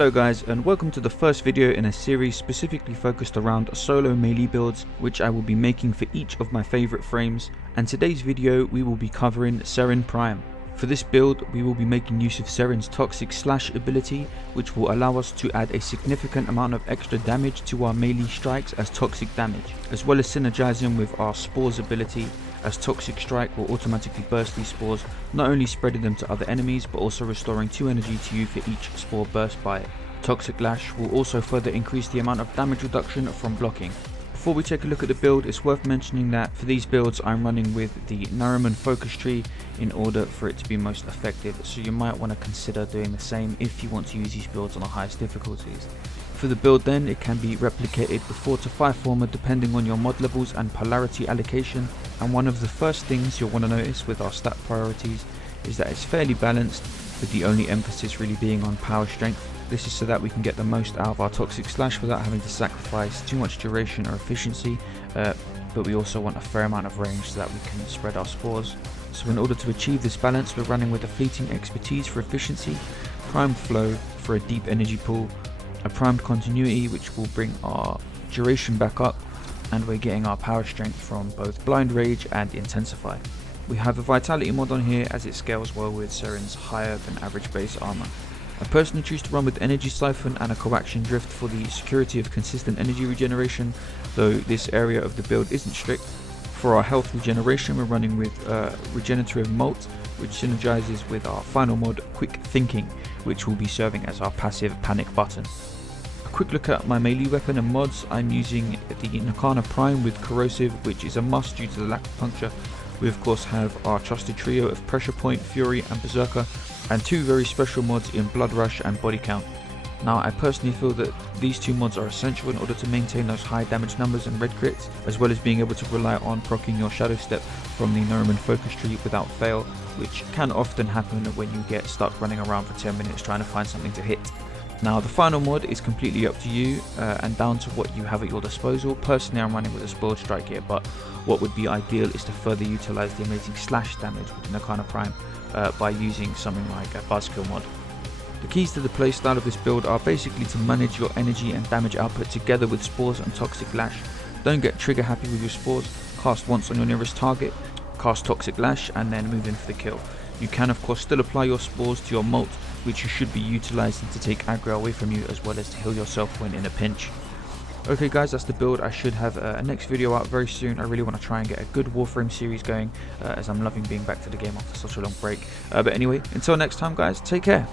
Hello guys, and welcome to the first video in a series specifically focused around solo melee builds, which I will be making for each of my favourite frames, and today's video we will be covering Saryn Prime. For this build we will be making use of Saryn's Toxic Slash ability, which will allow us to add a significant amount of extra damage to our melee strikes as toxic damage, as well as synergizing with our Spores ability, as Toxic Strike will automatically burst these spores, not only spreading them to other enemies but also restoring 2 energy to you for each spore burst by it. Toxic Lash will also further increase the amount of damage reduction from blocking. Before we take a look at the build, it's worth mentioning that for these builds I'm running with the Naramon focus tree in order for it to be most effective, so you might want to consider doing the same if you want to use these builds on the highest difficulties. For the build then, it can be replicated with 4 to 5 former depending on your mod levels and polarity allocation, and one of the first things you'll want to notice with our stat priorities is that it's fairly balanced, with the only emphasis really being on power strength. This is so that we can get the most out of our Toxic Slash without having to sacrifice too much duration or efficiency, but we also want a fair amount of range so that we can spread our spores. So in order to achieve this balance, we're running with a Fleeting Expertise for efficiency, Primed Flow for a deep energy pool, a Primed Continuity which will bring our duration back up, and we're getting our power strength from both Blind Rage and Intensify. We have a Vitality mod on here as it scales well with Saryn's higher than average base armor. I personally choose to run with Energy Siphon and a Coaction Drift for the security of consistent energy regeneration, though this area of the build isn't strict. For our health regeneration we're running with Regenerative Molt, which synergizes with our final mod Quick Thinking, which will be serving as our passive panic button. A quick look at my melee weapon and mods. I'm using the Nikana Prime with Corrosive, which is a must due to the lack of puncture. We of course have our trusted trio of Pressure Point, Fury and Berserker, and 2 very special mods in Blood Rush and Body Count. Now I personally feel that these 2 mods are essential in order to maintain those high damage numbers and red crits, as well as being able to rely on proccing your Shadow Step from the Naramon focus tree without fail, which can often happen when you get stuck running around for 10 minutes trying to find something to hit. Now the final mod is completely up to you and down to what you have at your disposal. Personally I'm running with a Spoiled Strike here, but what would be ideal is to further utilize the amazing slash damage with the Nikana Prime by using something like a Buzzkill mod. The keys to the playstyle of this build are basically to manage your energy and damage output together with Spores and Toxic Lash. Don't get trigger happy with your Spores, cast once on your nearest target, cast Toxic Lash and then move in for the kill. You can of course still apply your Spores to your Molt, which you should be utilizing to take aggro away from you as well as to heal yourself when in a pinch. Okay guys, that's the build. I should have a next video out very soon. I really want to try and get a good Warframe series going as I'm loving being back to the game after such a long break. But anyway, until next time guys, take care.